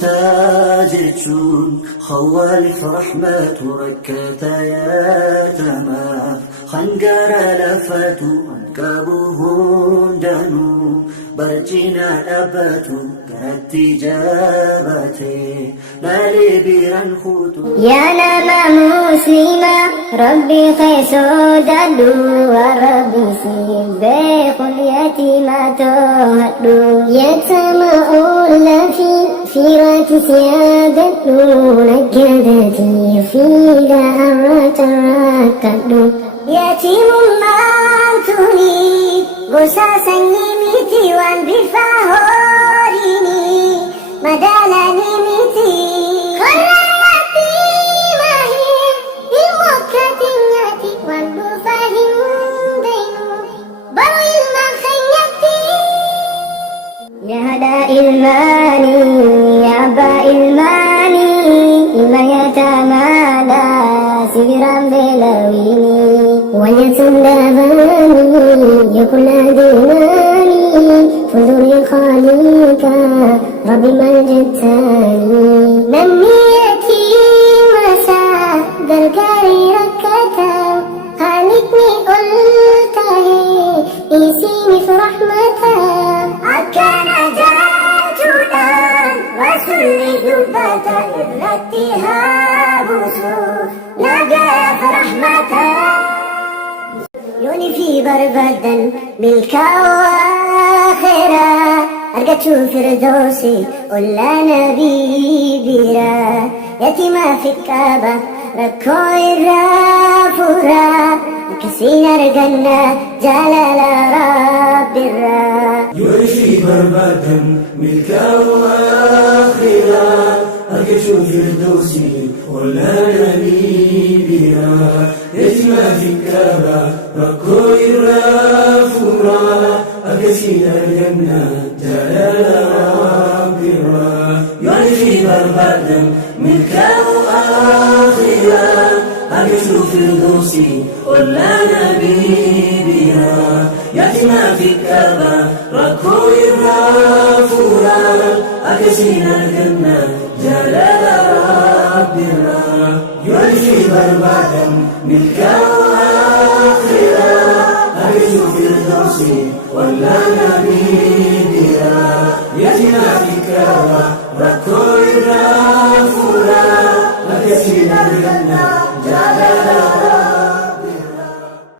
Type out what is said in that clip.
تاجتشون خوالف رحمة ركتا يا تماف خنقر لفتو كابوهن دانو برجنا لبتو قرأت جابتي نالي بيران خوتو يا لما مسلمة ربي خيسو دلو وربي سيبخ اليتيمة تهدو يتمعون في رات سيادتو نجدتي في دعوة ركدو يتيم ما تريد قصاصا يميتي وان بفهوريني مدالني ميتي خرمتي ماهي بمكة ياتي وان بفهم دينو بروي المخيتي يا هداء الماني يا أباء الماني إما يتمالى سيرام بلويني وليتم لاباني يكون ديناني فانظر يا خالقا ربي ما جدتاني مني يتيم مساء دركاري ركتا خالقني قلته يسيني في رحمته عكانا جاتنا وسلي ذبتا الاتهاب سوء نجا في رحمته يوني في بربدا ملكا واخرة أرقت فردوسي ولا نبي بيرا يتيما في الكعبة ركوي الرافورا كسينا رقنا جلال رب الرا يوني في بربدا ملكا واخرة أرقت فردوسي ولا نبي بيرا يتيما في الكعبة ركوي الرافورا أكسينا الجنة جلال رب الرا يعني في بربدا ملكا وآخرة أكسو في الدوسي ولا نبي بها يتيما في الكعبة ركوي الرافورا أكسينا الجنة جلال رب الرا يعني في بربدا ملكا وآخرة أكسو في الدوسي ولا نبي بها يتيما في الكعبة ركوي الرافورا أكسينا الجنة